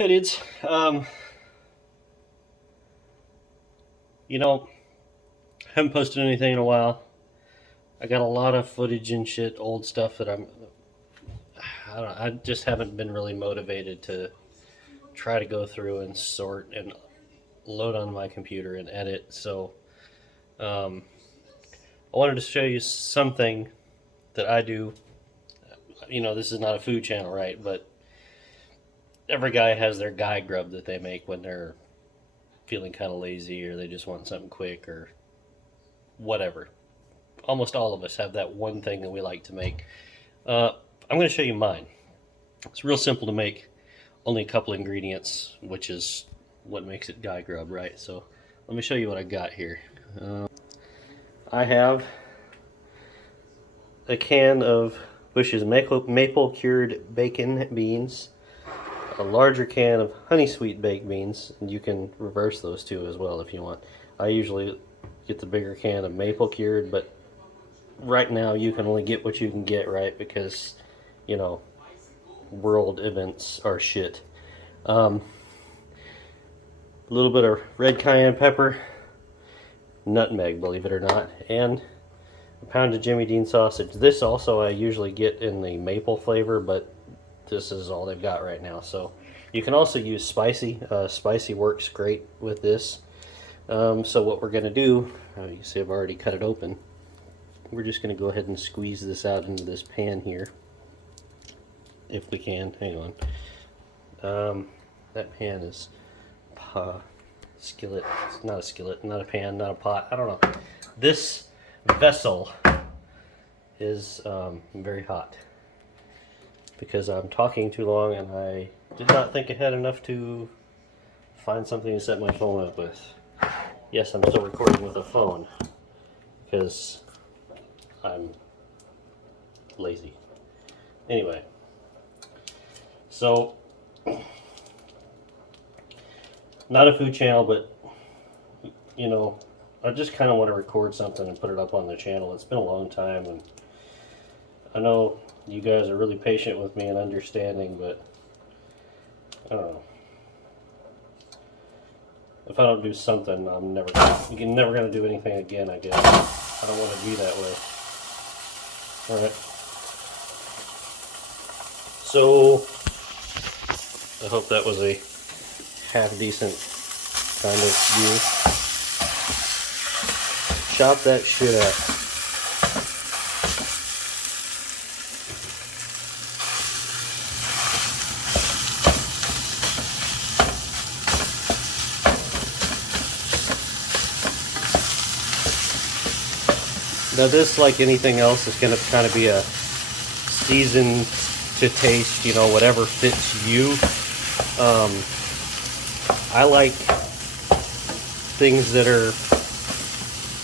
Hey dudes, you know, haven't posted anything in a while. I got a lot of footage and shit, old stuff that I don't know, I just haven't been really motivated to try to go through and sort and load on my computer and edit. So, um, I wanted to show you something that I do. This is not a food channel, right? But every guy has their guy grub that they make when they're feeling kind of lazy or they just want something quick or whatever. Almost all of us have that one thing that we like to make. I'm going to show you mine. It's real simple to make, only a couple ingredients, which is what makes it guy grub, right? So let me show you what I got here. I have a can of Bush's maple cured bacon beans, a larger can of honey sweet baked beans, and you can reverse those two as well if you want. I usually get the bigger can of maple cured, but right now you can only get what you can get, right? Because, you know, world events are shit. A little bit of red cayenne pepper, nutmeg, believe it or not, and a pound of Jimmy Dean sausage. This also I usually get in the maple flavor, but this is all they've got right now. So you can also use spicy. Spicy works great with this. So what we're going to do, you see I've already cut it open. We're just going to go ahead and squeeze this out into this pan here. If we can. Hang on. That pan is skillet. It's not a skillet, not a pan, not a pot. I don't know. This vessel is very hot because I'm talking too long and I did not think ahead enough to find something to set my phone up with. Yes, I'm still recording with a phone because I'm lazy. Anyway, so not a food channel, but I just kind of want to record something and put it up on the channel. It's been a long time, and I know you guys are really patient with me and understanding, but I don't know. If I don't do something, you're never gonna do anything again, I guess. I don't want to be that way. Alright. So, I hope that was a half decent kind of view. Chop that shit up. Now this, like anything else, is going to kind of be a season to taste, whatever fits you. I like things that are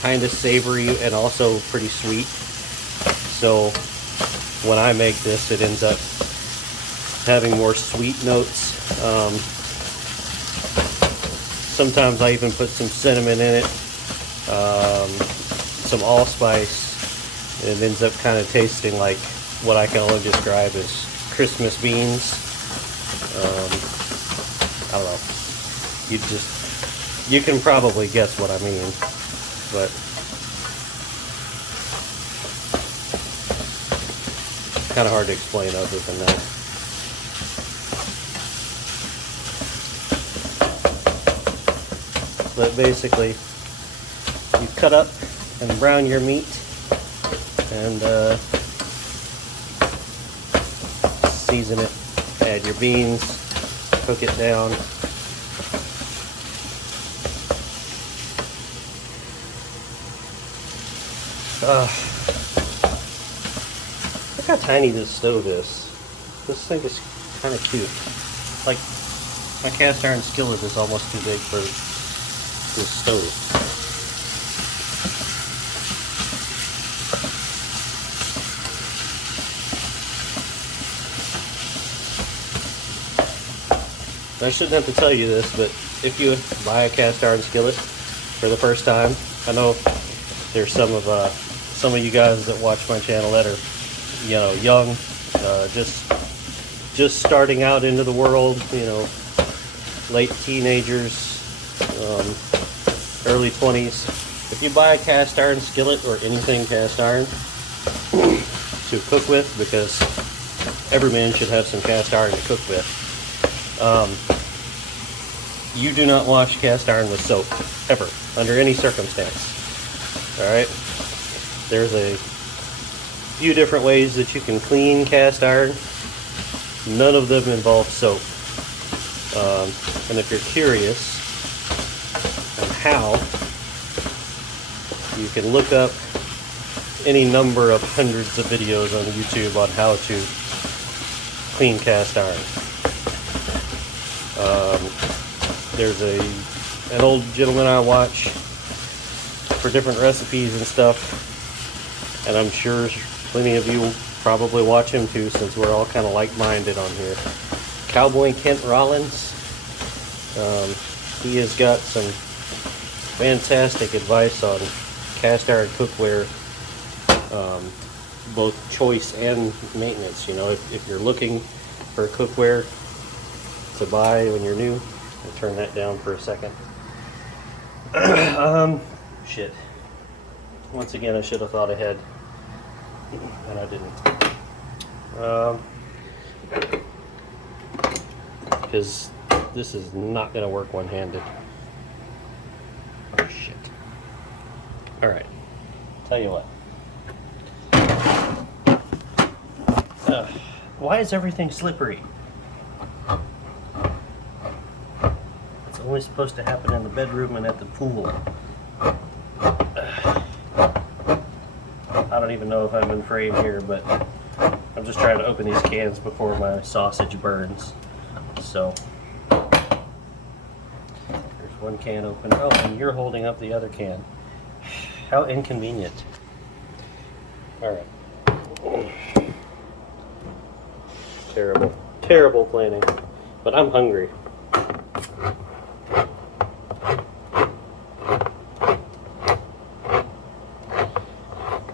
kind of savory and also pretty sweet. So when I make this, it ends up having more sweet notes. Sometimes I even put some cinnamon in it, some allspice, and it ends up kind of tasting like what I can only describe as Christmas beans. I don't know. You can probably guess what I mean, but kind of hard to explain other than that. But basically, you cut up and brown your meat, and season it. Add your beans, cook it down. Look how tiny this stove is. This thing is kind of cute. Like, my cast iron skillet is almost too big for this stove. I shouldn't have to tell you this, but if you buy a cast iron skillet for the first time, I know there's some of you guys that watch my channel that are, young, just starting out into the world, late teenagers, early 20s. If you buy a cast iron skillet or anything cast iron to cook with, because every man should have some cast iron to cook with, you do not wash cast iron with soap, ever, under any circumstance. Alright? There's a few different ways that you can clean cast iron. None of them involve soap. And if you're curious on how, you can look up any number of hundreds of videos on YouTube on how to clean cast iron. There's an old gentleman I watch for different recipes and stuff, and I'm sure plenty of you will probably watch him too, since we're all kind of like-minded on here. Cowboy Kent Rollins. He has got some fantastic advice on cast iron cookware, both choice and maintenance. You know, if you're looking for cookware to buy when you're new, I'll turn that down for a second. Shit. Once again, I should have thought ahead, and I didn't. Because this is not going to work one-handed. Oh, shit. Alright. Tell you what. Why is everything slippery? It's only supposed to happen in the bedroom and at the pool. I don't even know if I'm in frame here, but I'm just trying to open these cans before my sausage burns. So, there's one can open. Oh, and you're holding up the other can. How inconvenient. Alright. Terrible. Terrible planning. But I'm hungry.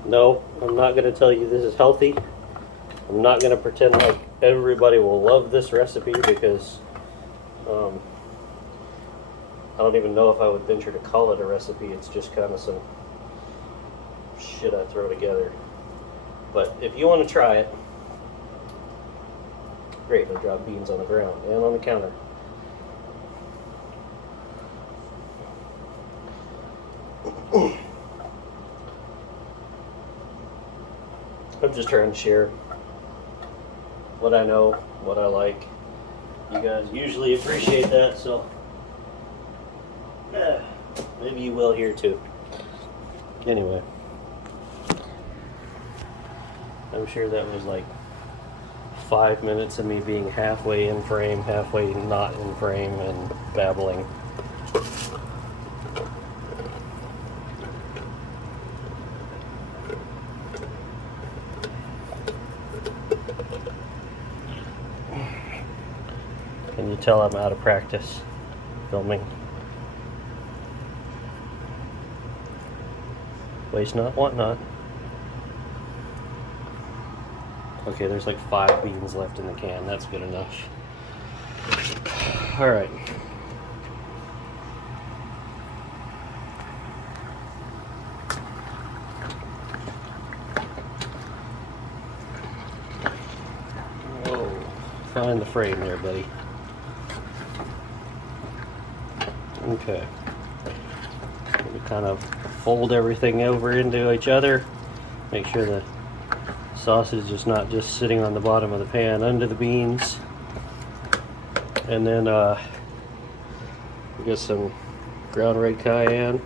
No, I'm not going to tell you this is healthy. I'm not going to pretend like everybody will love this recipe, because I don't even know if I would venture to call it a recipe. It's just kind of some shit I throw together. But if you want to try it, great. I drop beans on the ground and on the counter. I'm just trying to share what I know, what I like. You guys usually appreciate that, so maybe you will here too. Anyway, I'm sure that was like 5 minutes of me being halfway in frame, halfway not in frame, and babbling. Can you tell I'm out of practice filming? Waste not, want not. Okay, there's like 5 beans left in the can. That's good enough. Alright. Whoa. Find the frame there, buddy. Okay. We kind of fold everything over into each other. Make sure the sausage is not just sitting on the bottom of the pan under the beans. And then we got some ground red cayenne.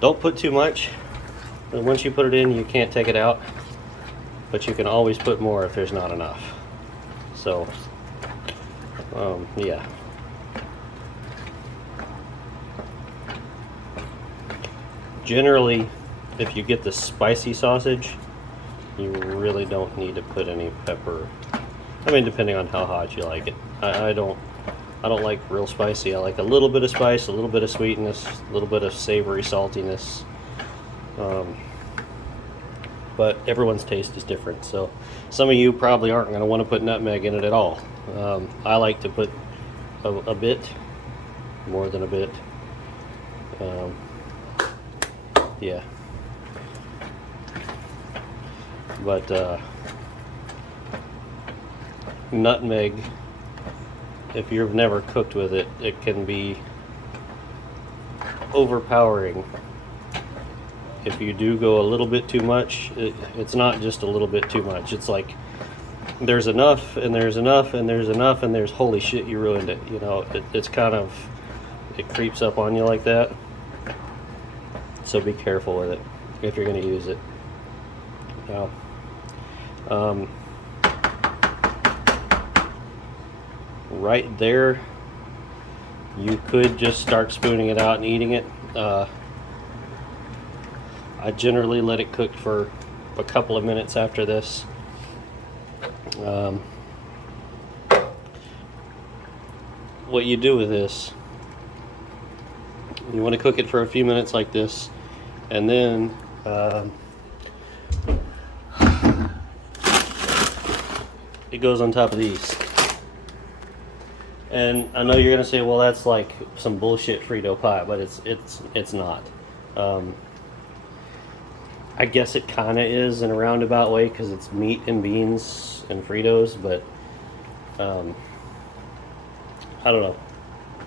Don't put too much. Once you put it in, you can't take it out, but you can always put more if there's not enough. So, yeah. Generally, if you get the spicy sausage, you really don't need to put any pepper. I mean, depending on how hot you like it. I don't I don't like real spicy. I like a little bit of spice, a little bit of sweetness, a little bit of savory saltiness. But everyone's taste is different. So some of you probably aren't going to want to put nutmeg in it at all. I like to put a bit, more than a bit. Yeah. But nutmeg, if you've never cooked with it, it can be overpowering. If you do go a little bit too much, it's not just a little bit too much. It's like there's enough, and there's enough, and there's enough, and there's holy shit, you ruined it. You know, it's kind of, it creeps up on you like that. So be careful with it if you're going to use it. Now, right there, you could just start spooning it out and eating it. I generally let it cook for a couple of minutes after this. What you do with this, you want to cook it for a few minutes like this, and then it goes on top of these. And I know you're gonna say, well, that's like some bullshit Frito pie, but it's not. I guess it kind of is in a roundabout way because it's meat and beans and Fritos, but I don't know.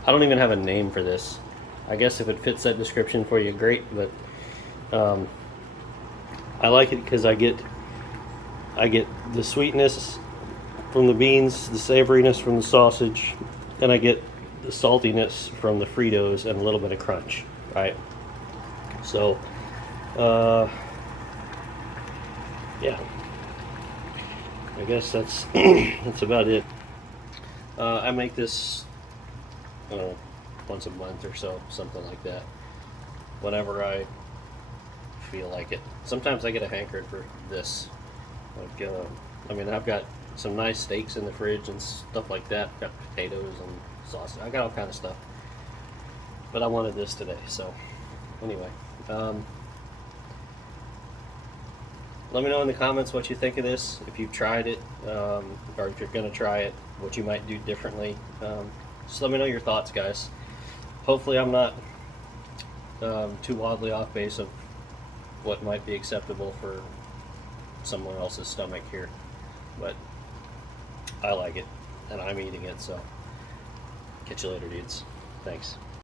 I don't even have a name for this. I guess if it fits that description for you, great, but I like it because I get the sweetness from the beans, the savoriness from the sausage, and I get the saltiness from the Fritos and a little bit of crunch, right? So, yeah, I guess that's that's about it. I make this once a month or so, something like that, whenever I feel like it. Sometimes I get a hankering for this. Like, I mean, I've got some nice steaks in the fridge and stuff like that. I've got potatoes and sausage. I got all kind of stuff. But I wanted this today, so anyway. Let me know in the comments what you think of this, if you've tried it, or if you're going to try it, what you might do differently. Just let me know your thoughts, guys. Hopefully I'm not too wildly off base of what might be acceptable for someone else's stomach here. But I like it, and I'm eating it, so catch you later, dudes. Thanks.